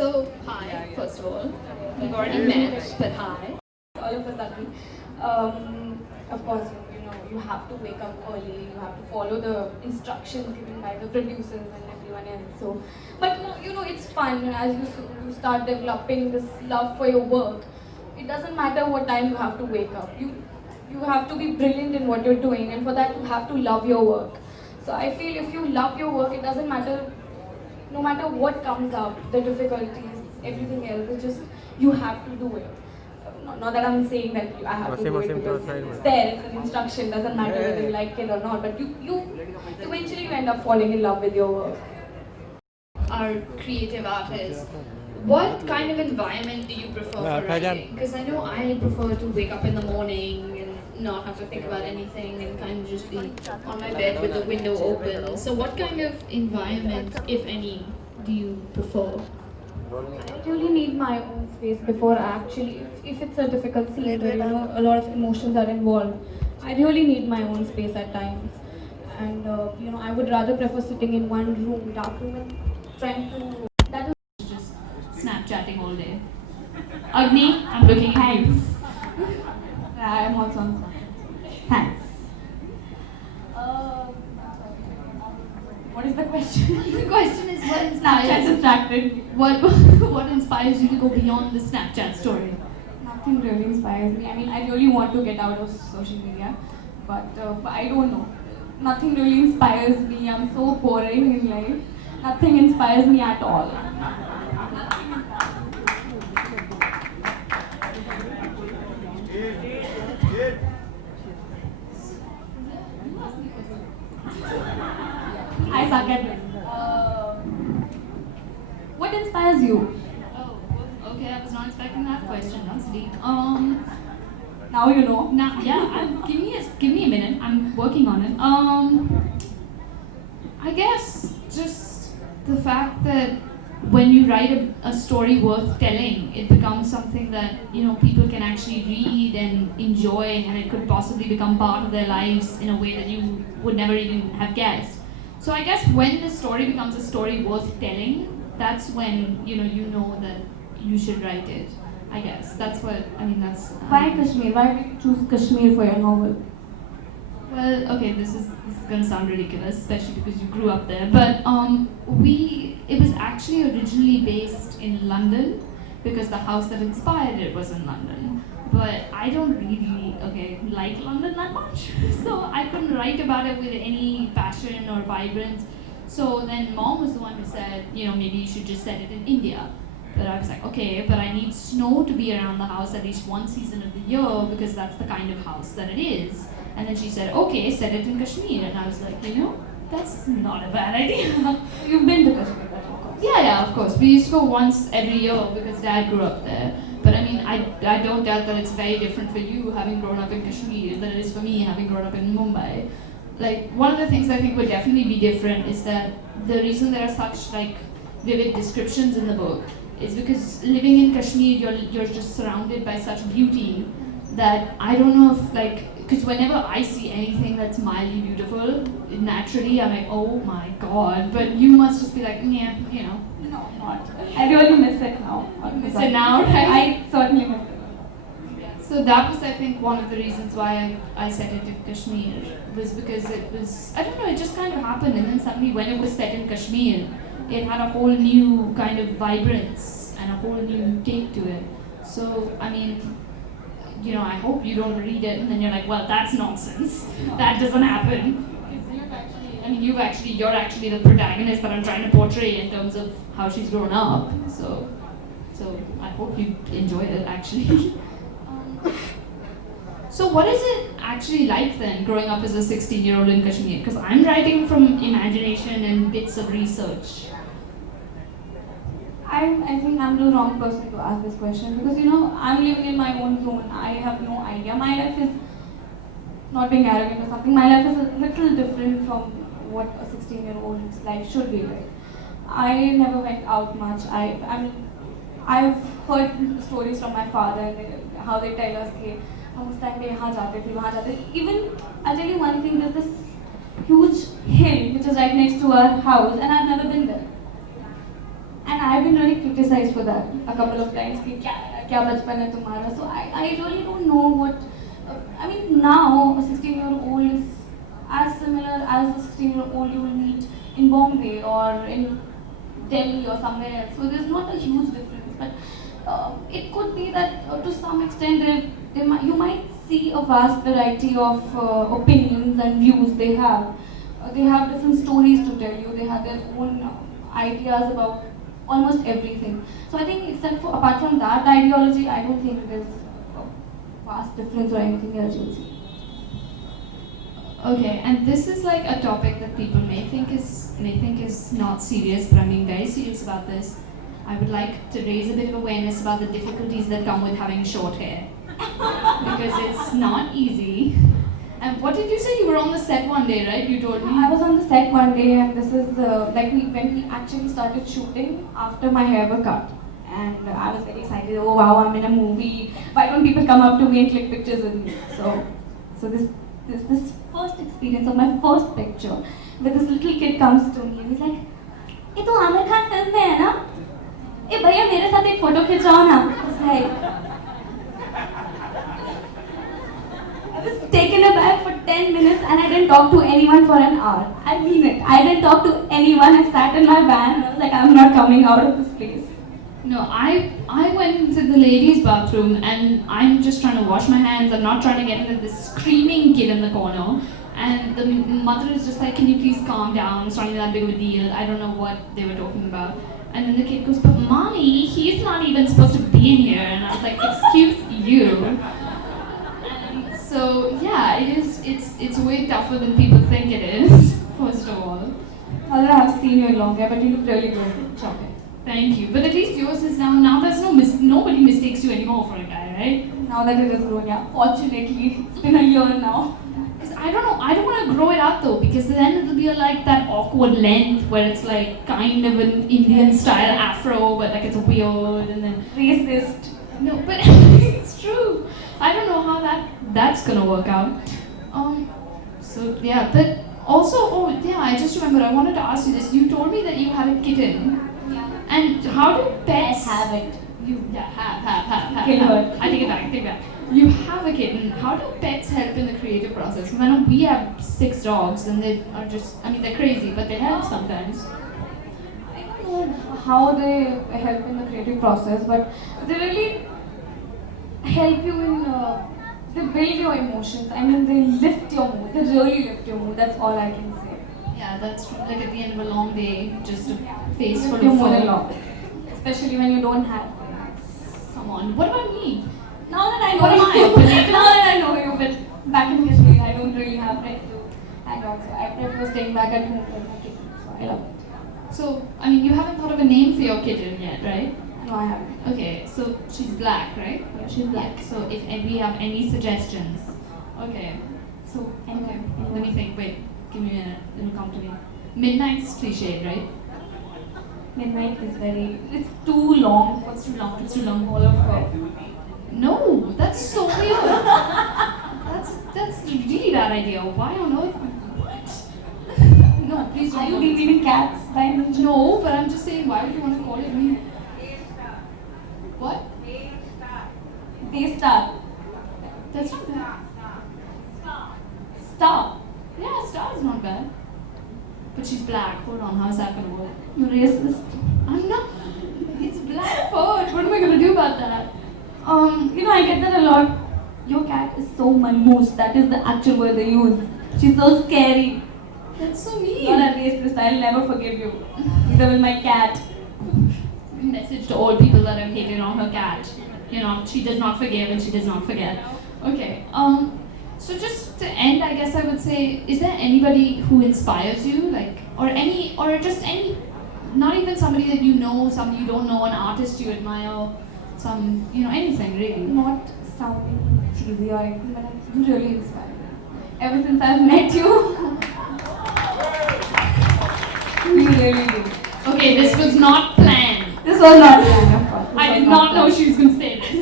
So, hi, first of all. We've already met, but hi. All of a sudden, of course, you have to wake up early, you have to follow the instructions given by the producers and everyone else. So, but it's fun as you start developing this love for your work. It doesn't matter what time you have to wake up. You have to be brilliant in what you're doing, and for that you have to love your work. So I feel if you love your work, it doesn't matter, no matter what comes up, the difficulties, everything else. It's just you have to do it. Not that I'm saying that I have to do it because it's there, it's an instruction, doesn't matter whether you like it or not, but you eventually you end up falling in love with your work. Our creative artists, what kind of environment do you prefer for writing? Because I know I prefer to wake up in the morning and not have to think about anything and kind of just be on my bed with the window open. So what kind of environment, if any, do you prefer? I really need my own space before I actually, if it's a difficult scene where a lot of emotions are involved, I really need my own space at times. And I would rather prefer sitting in one room, dark room, and trying to. That is just Snapchatting all day. Agni, I'm looking at you. I am also on Snapchat. Thanks. What is the question? The question is what Snapchat distracted. What inspires you to go beyond the Snapchat story? Nothing really inspires me. I mean, I really want to get out of social media, but I don't know. Nothing really inspires me. I'm so boring in life. Nothing inspires me at all. I suck at this. What inspires you? Oh, okay. I was not expecting that question. That's deep. Now you know. Now, yeah. Give me a minute. I'm working on it. I guess just the fact that when you write a story worth telling, it becomes something that people can actually read and enjoy, and it could possibly become part of their lives in a way that you would never even have guessed. So I guess when the story becomes a story worth telling, that's when you know that you should write it. I guess that's what I mean. That's why Kashmir? Why did you choose Kashmir for your novel? Well, okay, this is gonna sound ridiculous, especially because you grew up there. But it was actually originally based in London because the house that inspired it was in London. But I don't really like London that much, so I couldn't write about it with any passion or vibrance. So then Mom was the one who said, maybe you should just set it in India. But I was like, okay, but I need snow to be around the house at least one season of the year because that's the kind of house that it is. And then she said, okay, set it in Kashmir. And I was like, that's not a bad idea. You've been to Kashmir, of course. Yeah, of course. We used to go once every year because Dad grew up there. But I mean, I don't doubt that it's very different for you having grown up in Kashmir than it is for me having grown up in Mumbai. Like, one of the things I think would definitely be different is that the reason there are such vivid descriptions in the book is because living in Kashmir, you're just surrounded by such beauty that I don't know if because whenever I see anything that's mildly beautiful, naturally I'm like, oh my god. But you must just be like, yeah, No, not. I really miss it now. Miss it now, right? I certainly miss it. So that was, I think, one of the reasons why I set it in Kashmir, was because it was, I don't know, it just kind of happened, and then suddenly when it was set in Kashmir, it had a whole new kind of vibrance and a whole new take to it. So, I mean, I hope you don't read it and then you're like, well, that's nonsense. That doesn't happen. You're actually the protagonist that I'm trying to portray in terms of how she's grown up. So I hope you enjoyed it, actually. So what is it actually like then, growing up as a 16-year-old in Kashmir? Because I'm writing from imagination and bits of research. I think I'm the wrong person to ask this question because I'm living in my own zone. I have no idea. My life is not being arrogant or something. My life is a little different from what a 16-year-old's life should be like. I never went out much. I've heard stories from my father and how they tell us that हम उस time पे यहाँ जाते थे वहाँ जाते थे. Even I'll tell you one thing. There's this huge hill which is right next to our house, and I've never been there. And And I've been really criticized for that a couple of times. कि क्या बचपन है तुम्हारा? So I really don't know what. I mean, now a 16-year-old is as similar as a 16-year-old you will meet in Bombay or in Delhi or somewhere else. So there's not a huge difference. But it could be that to some extent you might see a vast variety of opinions and views they have. They have different stories to tell you. They have their own ideas about almost everything. So I think apart from that ideology, I don't think there's a vast difference or anything else you'll see. Okay, and this is like a topic that people may think is not serious, but I'm being very serious about this. I would like to raise a bit of awareness about the difficulties that come with having short hair. Because it's not easy. And what did you say? You were on the set one day, right? You told me. I was on the set one day, and this is when we actually started shooting after my hair was cut. And I was very excited. Oh wow, I'm in a movie. Why don't people come up to me and click pictures with me? So this first experience of my first picture, where this little kid comes to me and he's like, "ये तो Aamir Khan film में है ना? ए भैया मेरे साथ एक photo खिंचाओ ना." It's like I was taken aback for 10 minutes and I didn't talk to anyone for an hour. I mean it. I didn't talk to anyone. I sat in my van and I was like, I'm not coming out of this place. No, I went to the ladies' bathroom and I'm just trying to wash my hands. I'm not trying to get into this screaming kid in the corner. And the mother is just like, can you please calm down? It's not even that big of a deal. I don't know what they were talking about. And then the kid goes, but mommy, he's not even supposed to be in here. And I was like, excuse you. So yeah, it's way tougher than people think it is, first of all. Although I've seen you in long hair, but you look really good. Chocolate. Thank you. But at least yours is now there's nobody mistakes you anymore for a guy, right? Now that it is grown, yeah. Fortunately, it's been a year now. I don't know, I don't want to grow it out though, because then it'll be like that awkward length where it's like kind of an Indian style afro, but like it's weird and then Racist. No, but it's true. I don't know how that's gonna work out. So yeah, but also, I just remembered, I wanted to ask you this. You told me that you had a kitten. Yeah. And how do pets... I have it. Have. Kill her. I take it back. You have a kitten. How do pets help in the creative process? Because I know we have 6 dogs and they are just, they're crazy, but they help sometimes. I don't know how they help in the creative process, but they really help you in, they build your emotions. I mean, they lift your mood. They really lift your mood. That's all I can say. Yeah, that's true. Like at the end of a long day, just a face full Lift your of mood a fur. lot. Especially when you don't have. Come on. What about me? Now that I know What am you, I, a potato? now that I know you, but back in Kashmir, I don't really have friends to hang out. So I prefer staying back at home with my kitten. So I love it. So, you haven't thought of a name for your kitten yet, right? No, I haven't. Okay, so she's black, right? Yeah, she's black. So if we have any suggestions. Okay. So, okay. Let me think. Wait, give me a minute. It'll come to me. Midnight's cliched, right? Midnight is it's too long. What's too long? It's too long. All of her. No, that's so weird. That's a really bad idea. Why on earth? What? No, please don't. Are you deleting cats by any chance? No, but I'm just saying, why would you want to call it me? What? Daystar. That's not bad. Star. Yeah, Star's not bad. But she's black. Hold on, how's that gonna work? You racist. I'm not. It's black first. What am I gonna do about that? I get that a lot. Your cat is so manmoose. That is the actual word they use. She's so scary. That's so mean. Not a racist. I'll never forgive you. Neither will my cat. Message to all people that have hated on her cat. She does not forgive and she does not forget. Okay. So just to end, I guess I would say, is there anybody who inspires you, or just any, not even somebody that you know, somebody you don't know, an artist you admire, anything really? Not sounding cheesy or anything, but you really inspire me. Ever since I've met you, you really do. Okay, this was not planned. This was not planned, of course. I did not know she was going to say this.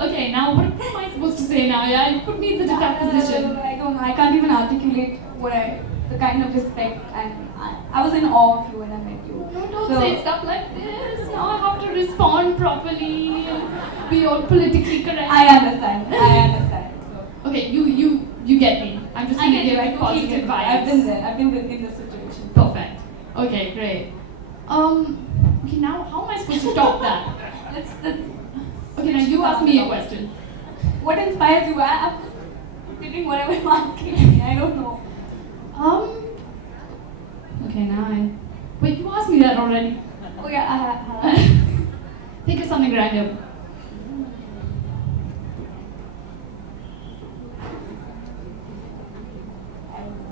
Okay, now what am I supposed to say now? Yeah, you put me in such a tough position. I don't know. I can't even articulate what I the kind of respect, and I was in awe of you when I met you. No, don't say stuff like this. Now I have to respond properly and be all politically correct. I understand. I understand. So. Okay, you get me. I'm just going to give I positive vibes. I've been there. I've been in this situation. Perfect. Okay, great. Okay, now how am I supposed to top that? Okay, now you ask me a question. What inspires you? I'm repeating whatever you're asking. I don't know. Okay, now wait, you asked me that already. Oh yeah, I have. Think of something random.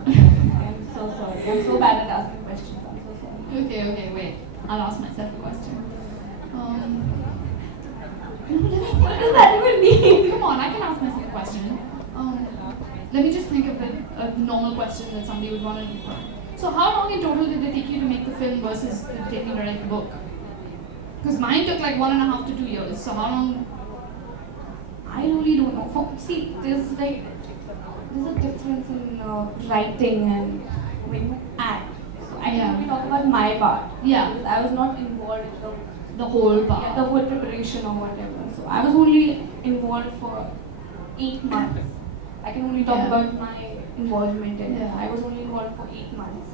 I'm so sorry. I'm so bad at asking questions. I'm so sorry. Okay, wait. I'll ask myself a question. What does that even mean? Come on, I can ask myself a question. Let me just think of a normal question that somebody would want to do. So how long in total did it take you to make the film versus taking to write the book? Because mine took like 1.5 to 2 years. So how long? I really don't know. See, there's a difference in writing and when you act. So I can only talk about my part. Yeah. Because I was not involved in the whole part. Yeah, the whole preparation or whatever. So I was only involved for 8 months. I can only talk about my involvement in it. I was only involved for 8 months.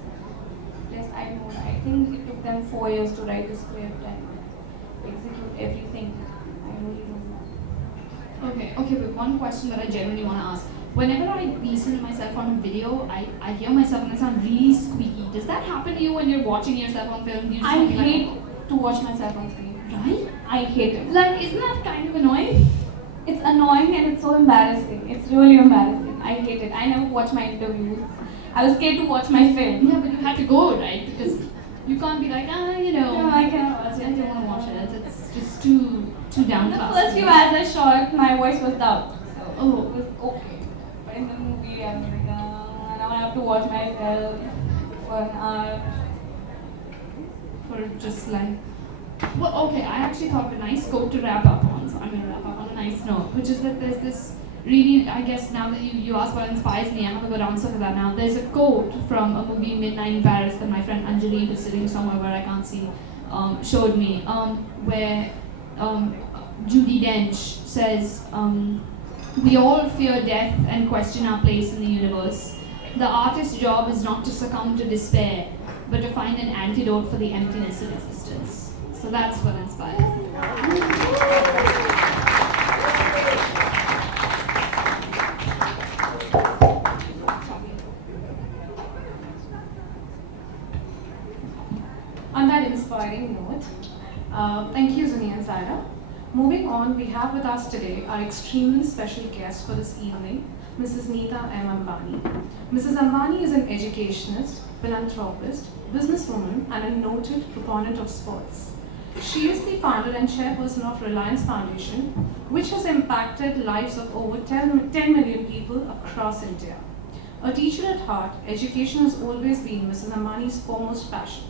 Yes, I know. I think it took them 4 years to write the script and execute everything. I really don't know. Okay, but one question that I genuinely want to ask. Whenever I listen to myself on a video, I hear myself and I sound really squeaky. Does that happen to you when you're watching yourself on film? Do you I hate to watch myself on screen. Right? I hate it. Like, isn't that kind of annoying? It's annoying and it's so embarrassing. It's really embarrassing. I hate it. I never watch my interviews. I was scared to watch my film. Yeah, but you had to go, right? Because you can't be like, No, I cannot watch it. I don't want to watch it. It's just too downcast. The first few ads I shot, my voice was down. So it was okay. But in the movie, I was like, now I have to watch myself for an hour. For just like, well, okay, I actually thought of a nice quote to wrap up on, so I'm going to wrap up on a nice note, which is that there's this really, I guess now that you asked what inspires me, I have a good answer for that now. There's a quote from a movie, Midnight in Paris, that my friend Anjali, who's sitting somewhere where I can't see, showed me, where Judi Dench says, we all fear death and question our place in the universe. The artist's job is not to succumb to despair, but to find an antidote for the emptiness of existence. So that's what inspires me. On that inspiring note, thank you, Zuni and Zaira. Moving on, we have with us today our extremely special guest for this evening, Mrs. Nita Ambani. Mrs. Ambani is an educationist, philanthropist, businesswoman, and a noted proponent of sports. She is the founder and chairperson of Reliance Foundation, which has impacted lives of over 10 million people across India. A teacher at heart, education has always been Mrs. Ambani's foremost passion.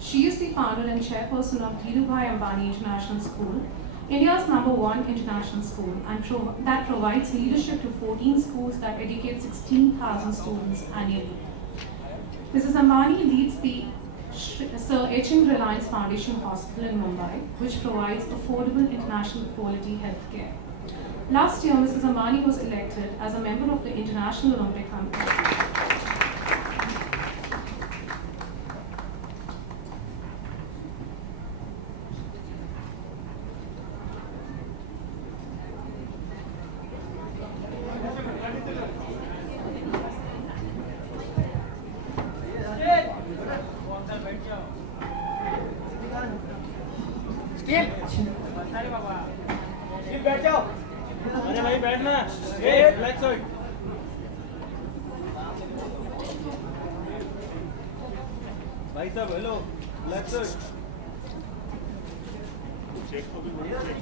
She is the founder and chairperson of Dhirubhai Ambani International School, India's #1 international school, and that provides leadership to 14 schools that educate 16,000 students annually. Mrs. Ambani leads the Sir H.M. Reliance Foundation Hospital in Mumbai, which provides affordable international quality healthcare. Last year, Mrs. Ambani was elected as a member of the International Olympic Committee. भाई साहब hello black shirt check तो भी बढ़िया black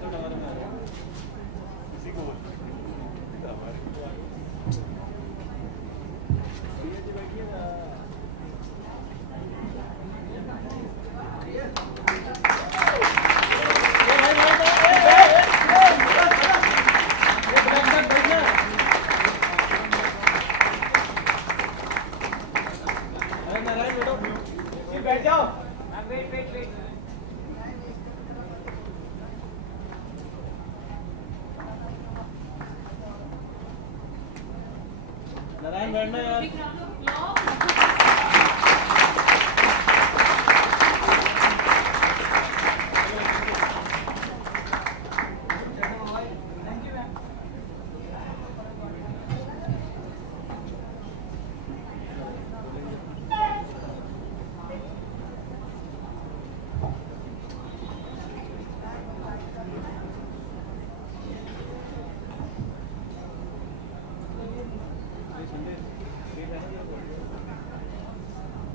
shirt हमारे में आ रहा है किसी को हमारे को ये जी बैठिए ना बैठना यार। Big round of applause.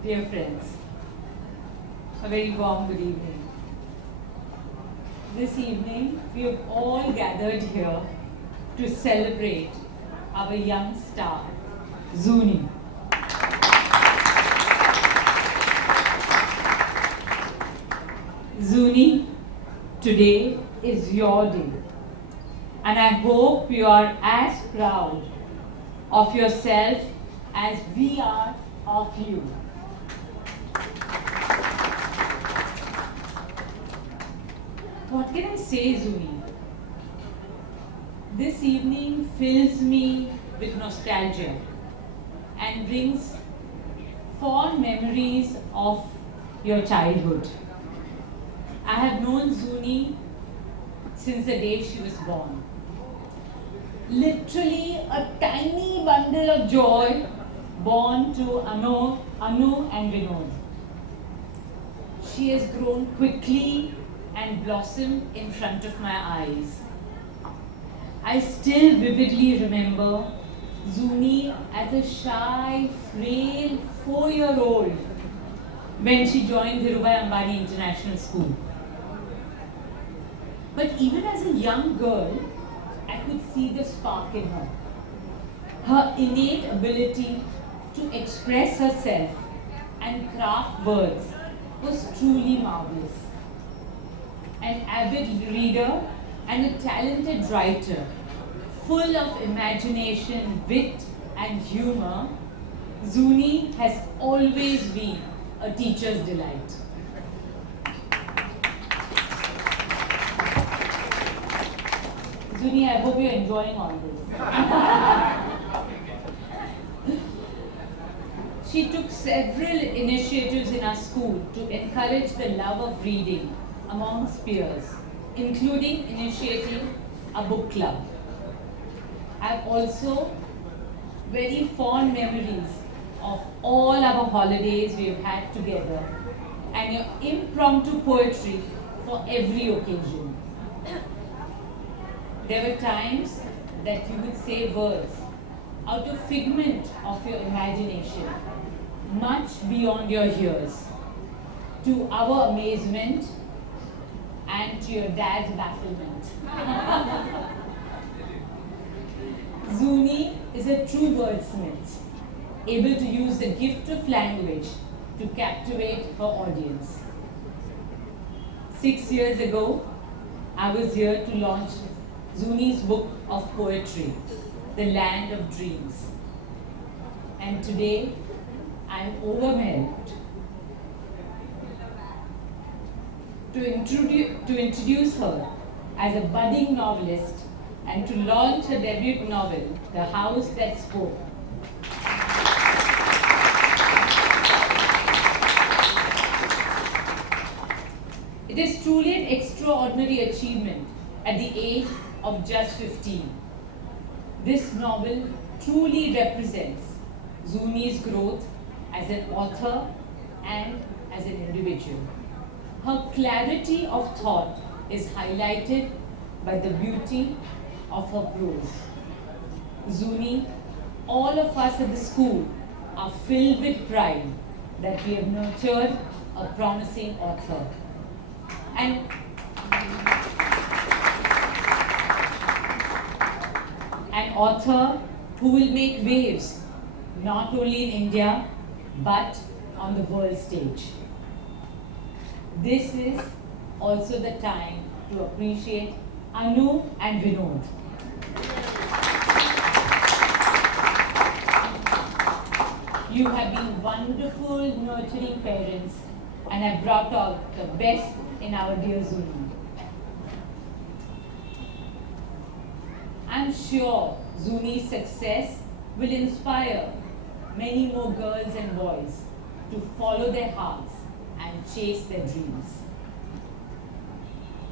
Dear friends, a very warm good evening. This evening, we have all gathered here to celebrate our young star, Zuni. Zuni, today is your day, and I hope you are as proud of yourself as we are of you. What can I say, Zuni? This evening fills me with nostalgia and brings fond memories of your childhood. I have known Zuni since the day she was born. Literally a tiny bundle of joy born to Anu and Vinod. She has grown quickly and blossomed in front of my eyes. I still vividly remember Zuni as a shy, frail 4-year-old when she joined Dhirubhai Ambani International School. But even as a young girl, I could see the spark in her. Her innate ability to express herself and craft words was truly marvelous. An avid reader and a talented writer, full of imagination, wit, and humor, Zuni has always been a teacher's delight. Zuni, I hope you're enjoying all this. She took several initiatives in our school to encourage the love of reading amongst peers, including initiating a book club. I have also very fond memories of all our holidays we have had together and your impromptu poetry for every occasion. There were times that you would say words out of figment of your imagination, much beyond your years, to our amazement and to your dad's bafflement. Zuni is a true wordsmith, able to use the gift of language to captivate her audience. 6 years ago, I was here to launch Zuni's book of poetry, The Land of Dreams. And today, I am overwhelmed to introduce her as a budding novelist and to launch her debut novel, The House That Spoke. It is truly an extraordinary achievement at the age of just 15. This novel truly represents Zuni's growth as an author and as an individual. Her clarity of thought is highlighted by the beauty of her prose. Zuni, all of us at the school are filled with pride that we have nurtured a promising author. And an author who will make waves not only in India but on the world stage. This is also the time to appreciate Anu and Vinod. You have been wonderful, nurturing parents and have brought out the best in our dear Zuni. I'm sure Zuni's success will inspire many more girls and boys to follow their hearts and chase their dreams.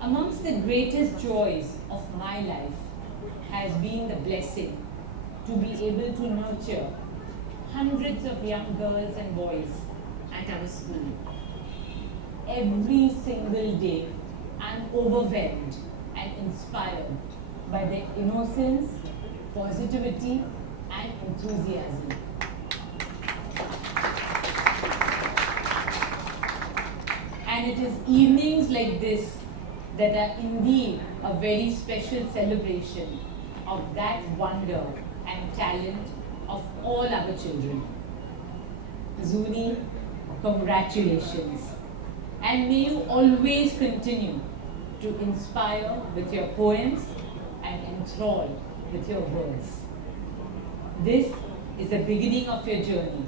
Amongst the greatest joys of my life has been the blessing to be able to nurture hundreds of young girls and boys at our school. Every single day, I'm overwhelmed and inspired by their innocence, positivity, and enthusiasm. And it is evenings like this that are indeed a very special celebration of that wonder and talent of all our children. Zuni, congratulations. And may you always continue to inspire with your poems and enthrall with your words. This is the beginning of your journey,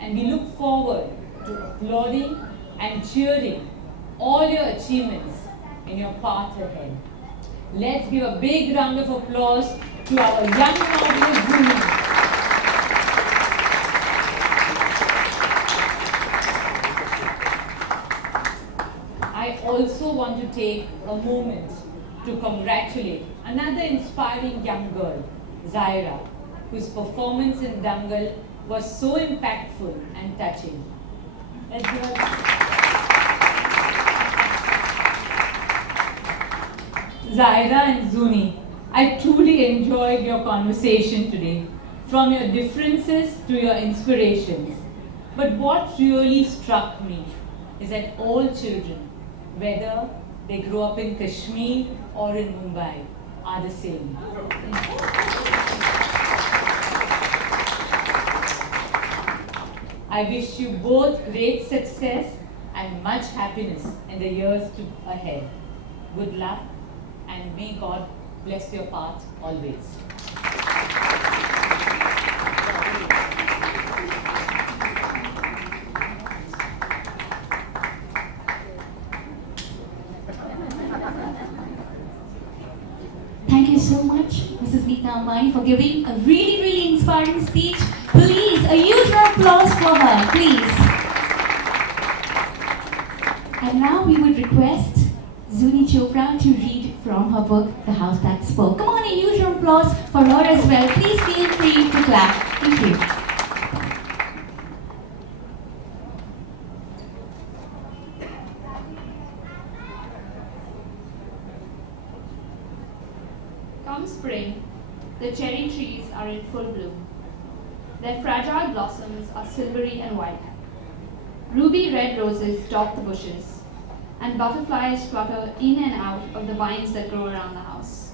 and we look forward to applauding and cheering all your achievements in your path ahead. Let's give a big round of applause to our young novelist Zuni. I also want to take a moment to congratulate another inspiring young girl, Zaira, whose performance in Dangal was so impactful and touching. Let's give her. Zaira and Zuni, I truly enjoyed your conversation today, from your differences to your inspirations. But what really struck me is that all children, whether they grow up in Kashmir or in Mumbai, are the same. I wish you both great success and much happiness in the years ahead. Good luck, and may God bless your path always. Thank you so much, Mrs. Nita Ambani, for giving a really inspiring speech. Please, a huge round of applause for her, please. And now we would request Zuni Chopra to read from her book, The House That Spoke. Come on, a huge round of applause for her as well. Please feel free to clap. Thank you. Come spring, the cherry trees are in full bloom. Their fragile blossoms are silvery and white. Ruby red roses dot the bushes, and butterflies flutter in and out of the vines that grow around the house.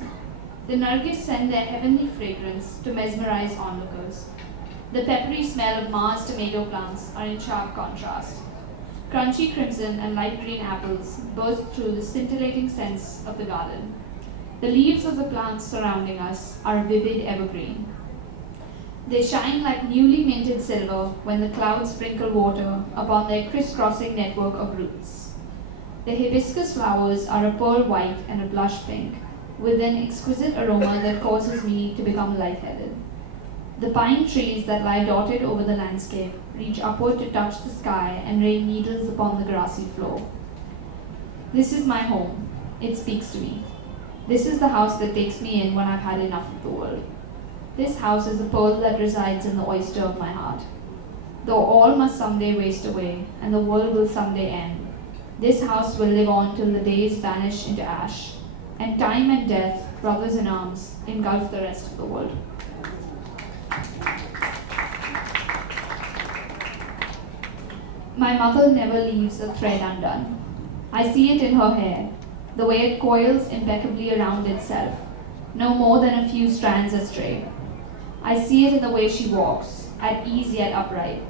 The nargis send their heavenly fragrance to mesmerize onlookers. The peppery smell of Mars tomato plants are in sharp contrast. Crunchy crimson and light green apples burst through the scintillating scents of the garden. The leaves of the plants surrounding us are vivid evergreen. They shine like newly minted silver when the clouds sprinkle water upon their crisscrossing network of roots. The hibiscus flowers are a pearl white and a blush pink, with an exquisite aroma that causes me to become lightheaded. The pine trees that lie dotted over the landscape reach upward to touch the sky and rain needles upon the grassy floor. This is my home. It speaks to me. This is the house that takes me in when I've had enough of the world. This house is the pearl that resides in the oyster of my heart. Though all must someday waste away, and the world will someday end, this house will live on till the days vanish into ash, and time and death, brothers in arms, engulf the rest of the world. My mother never leaves a thread undone. I see it in her hair, the way it coils impeccably around itself, no more than a few strands astray. I see it in the way she walks, at ease yet upright,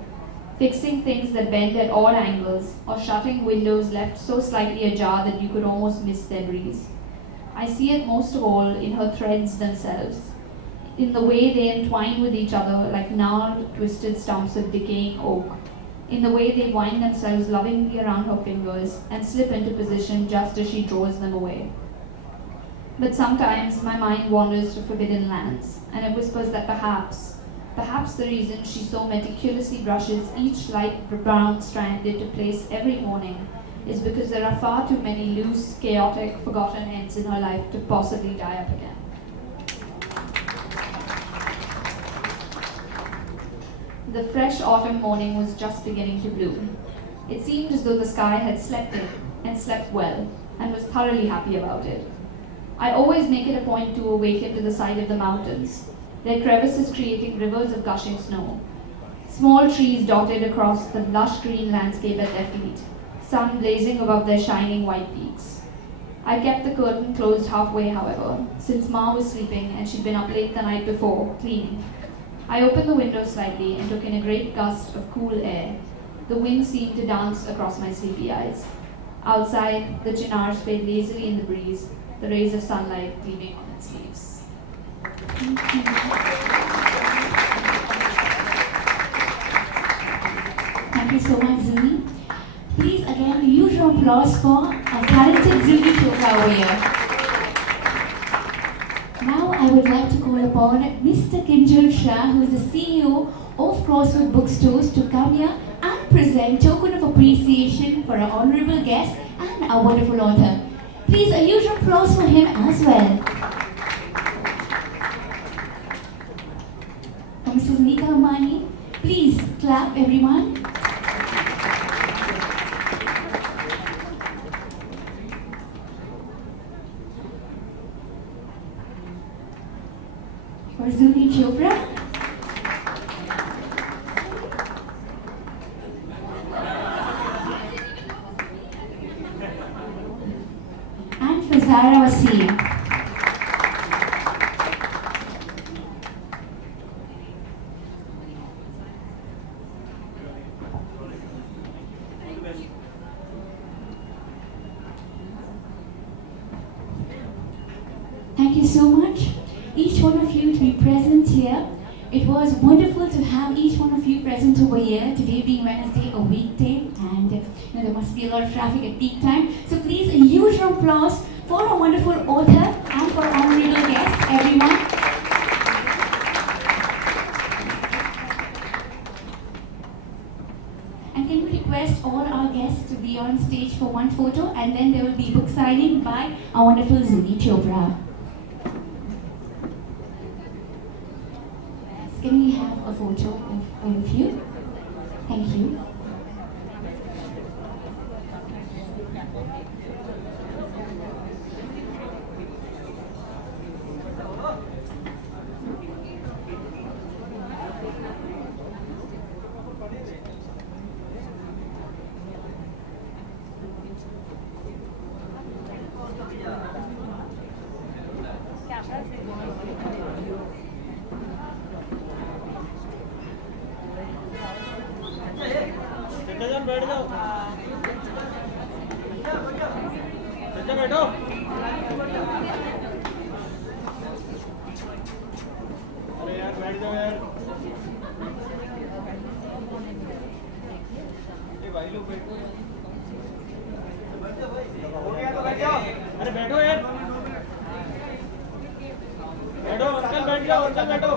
fixing things that bend at odd angles, or shutting windows left so slightly ajar that you could almost miss their breeze. I see it most of all in her threads themselves, in the way they entwine with each other like gnarled, twisted stumps of decaying oak, in the way they wind themselves lovingly around her fingers and slip into position just as she draws them away. But sometimes my mind wanders to forbidden lands, and it whispers that perhaps Perhaps the reason she so meticulously brushes each light brown strand into place every morning is because there are far too many loose, chaotic, forgotten ends in her life to possibly die up again. The fresh autumn morning was just beginning to bloom. It seemed as though the sky had slept in, and slept well, and was thoroughly happy about it. I always make it a point to awaken to the sight of the mountains, their crevices creating rivers of gushing snow. Small trees dotted across the lush green landscape at their feet, sun blazing above their shining white peaks. I kept the curtain closed halfway, however, since Ma was sleeping and she'd been up late the night before, cleaning. I opened the window slightly and took in a great gust of cool air. The wind seemed to dance across my sleepy eyes. Outside, the chinars swayed lazily in the breeze, the rays of sunlight gleaming on its leaves. Thank you so much, Zuni. Please, again, the usual applause for our talented Zuni Chopra over here. Now, I would like to call upon Mr. Kinjal Shah, who is the CEO of Crossword Bookstores, to come here and present token of appreciation for our honorable guest and our wonderful author. Please, a huge applause for him as well. For Mrs. Nita Ambani, please clap, everyone. For Zuni Chopra. And for Zaira Waseem. Thank you so much, each one of you, to be present here. It was wonderful to have each one of you present over here, today being Wednesday, a weekday, and there must be a lot of traffic at peak time. So please, a huge applause for our wonderful author and for our honorable guests, everyone. And can we request all our guests to be on stage for one photo, and then there will be book signing by our wonderful Zuni Chopra. Can we have a photo of all of you? Thank you. बैठ जाओ बैठो अरे यार बैठ जाओ यार ये भाई लोग बैठो हो गया तो बैठ जाओ अरे बैठो यार बैठो अंकल बैठ जाओ अंकल बैठो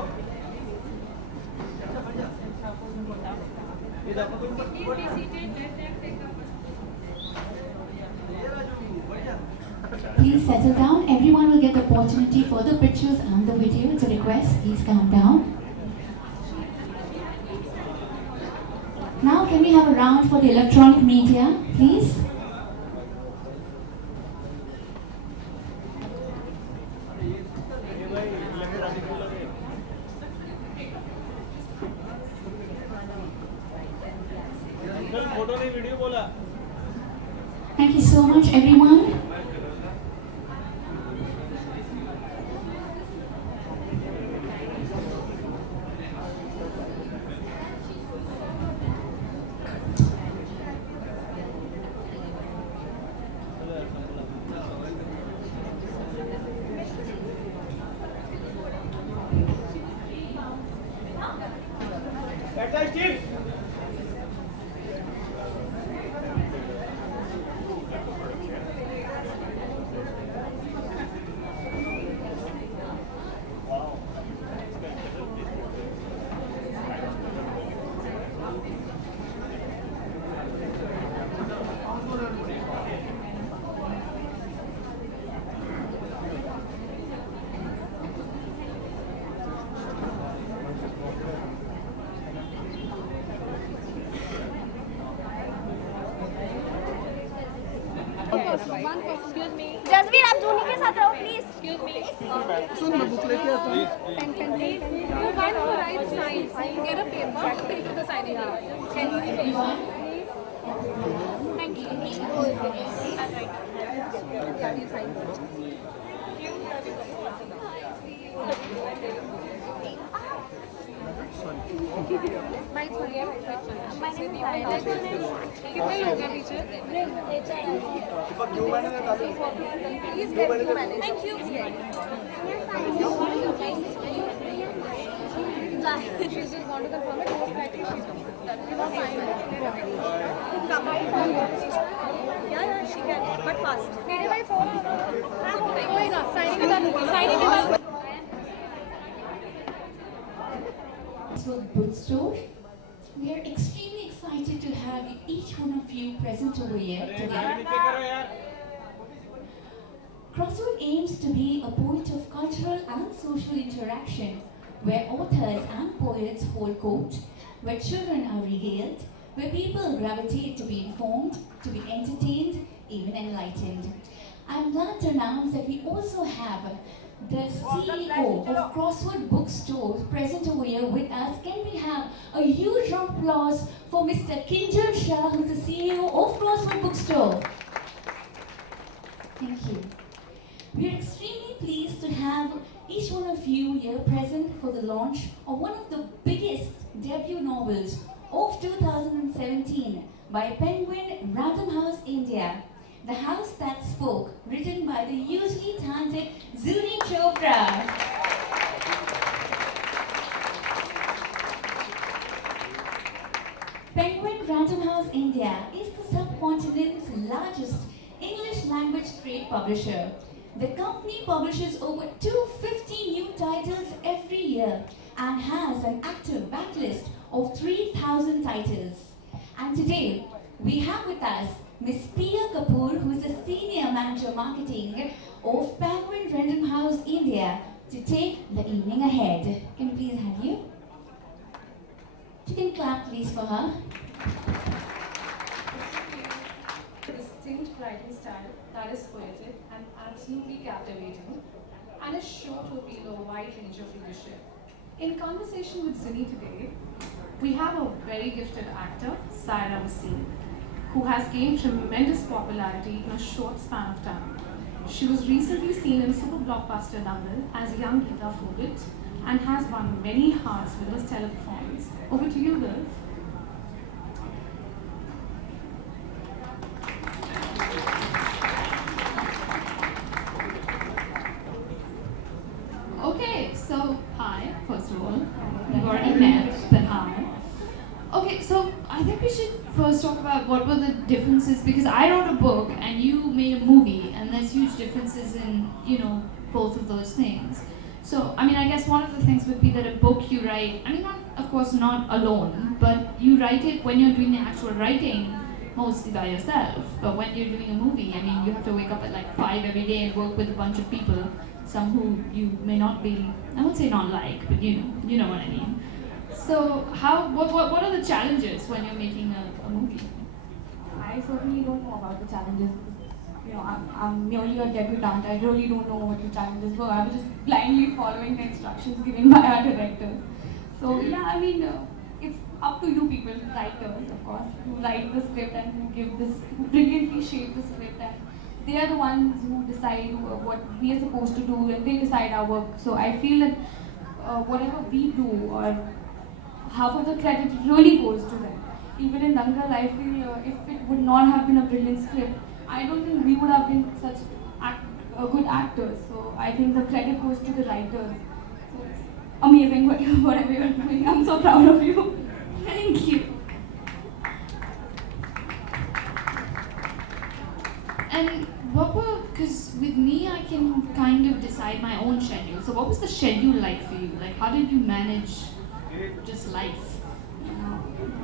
Please settle down. Everyone will get the opportunity for the pictures and the video. It's a request. Please calm down. Now, can we have a round for the electronic media, please? Thank you so much, everyone. Jasvir आप जूनी के साथ रहो please सुन मैं book लेके आता हूँ कितने लोग हैं पीछे thank you she's just gone to the permit. I think she's not fine. Yeah, she can, but fast. मेरे भाई फोन कोई ना signing के बाद So, bookstore, we are extremely excited to have each one of you present over here today. Crossroad aims to be a point of cultural and social interaction, where authors and poets hold court, where children are regaled, where people gravitate to be informed, to be entertained, even enlightened. I'm glad to announce that we also have the CEO of Crossroad Bookstore present over here with us. Can we have a huge round of applause for Mr. Kinjal Shah, who's the CEO of Crossroad Bookstore? Thank you. We are extremely pleased to have each one of you here present for the launch of one of the biggest debut novels of 2017 by Penguin Random House India, The House That Spoke, written by the hugely talented Zuni Chopra. Penguin Random House India is the subcontinent's largest English language trade publisher. The company publishes over 250 new titles every year and has an active backlist of 3,000 titles. And today, we have with us Ms. Priya Kapoor, who is the Senior Manager Marketing of Penguin Random House India, to take the evening ahead. Can we please have you? You can clap please for her. Distinct writing style that is poetic and absolutely captivating, and is sure to appeal to a wide range of readership. In conversation with Zuni today, we have a very gifted actor, Zaira Waseem, who has gained tremendous popularity in a short span of time. She was recently seen in super blockbuster Dangal as young Gita Fogart and has won many hearts with her stellar performance. Over to you, girls. Okay, so hi, first of all. We've already met, but hi. Okay, so I think we should first talk about what were the differences, because I wrote a book and you made a movie, and there's huge differences in, both of those things. So, I guess one of the things would be that a book you write, of course not alone, but you write it when you're doing the actual writing, mostly by yourself. But when you're doing a movie, you have to wake up at like 5 every day and work with a bunch of people, some who you may not be, I won't say not like, but you know what I mean. So what are the challenges when you're making a movie? I certainly don't know about the challenges. I'm merely a debutante. I really don't know what the challenges were. I was just blindly following the instructions given by our directors. So yeah, it's up to you people, writers, of course, who write the script and who brilliantly shape the script, and they are the ones who decide what we are supposed to do, and they decide our work. So I feel that whatever we do, or half of the credit really goes to them. Even in Dangal, I feel if it would not have been a brilliant script, I don't think we would have been such good actors. So I think the credit goes to the writers. So it's amazing whatever you're doing. I'm so proud of you. Thank you. And because with me I can kind of decide my own schedule. So what was the schedule like for you? Like, how did you manage just life?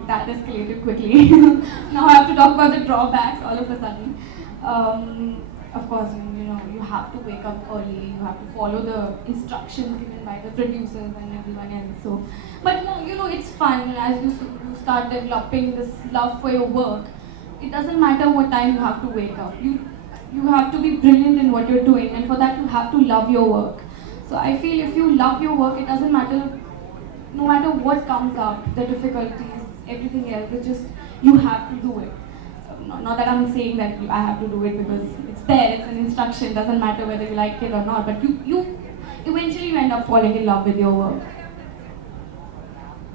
That escalated quickly. Now I have to talk about the drawbacks all of a sudden. Of course, you have to wake up early. You have to follow the instructions given by the producers and everyone else. So, but it's fun as you start developing this love for your work. It doesn't matter what time you have to wake up. you have to be brilliant in what you're doing, and for that you have to love your work. So I feel if you love your work, it doesn't matter, no matter what comes up, the difficulties, everything else, it's just you have to do it. Not that I'm saying that I have to do it because it's there, it's an instruction, doesn't matter whether you like it or not, but you eventually you end up falling in love with your work.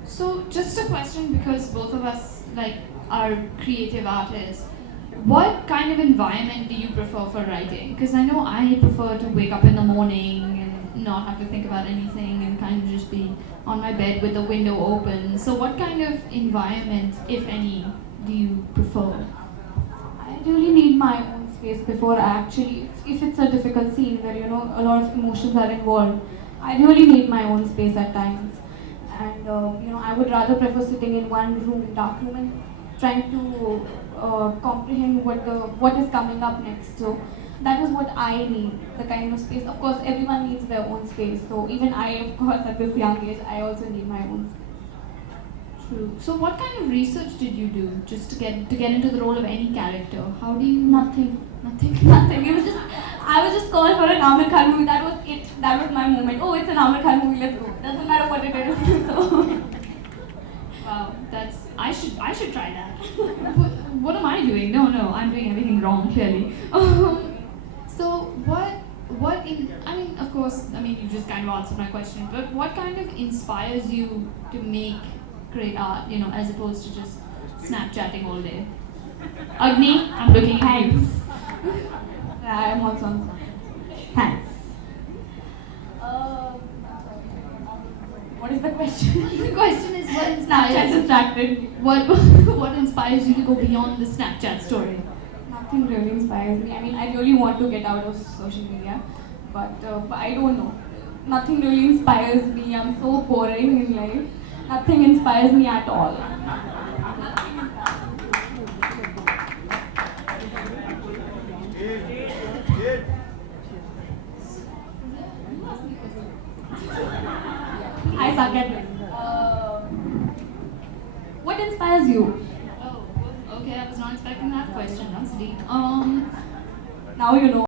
So just a question, because both of us like are creative artists. What kind of environment do you prefer for writing? Because I know I prefer to wake up in the morning and not have to think about anything and kind of just be on my bed with the window open. So what kind of environment, if any, do you prefer? I really need my own space before I actually, if it's a difficult scene where a lot of emotions are involved, I really need my own space at times. And I would rather prefer sitting in one room, dark room, and trying to comprehend what is coming up next. So that is what I need, the kind of space. Of course, everyone needs their own space. So even I, of course, at this young age, I also need my own space. True. So what kind of research did you do just to get into the role of any character? How do you? Nothing. Nothing. Nothing. It was just, I was just called for an Amir Khan movie. That was it. That was my moment. Oh, it's an Amir Khan movie. Let's go. Doesn't matter what it is. So. Wow, that's I should try that. What am I doing? No, I'm doing everything wrong clearly. So what in I mean, of course, you just kind of answered my question, but what kind of inspires you to make great art? As opposed to just Snapchatting all day. Agni, I'm looking at you. Yeah, I am also on. Thanks. What is the question? The question is what Snapchat inspires distracted. what inspires you to go beyond the Snapchat story? Nothing really inspires me. I really want to get out of social media, but I don't know. Nothing really inspires me. I'm so boring in life. Nothing inspires me at all. I suck at this. What inspires you? Oh, okay, I was not expecting that question. That's deep. Now you know.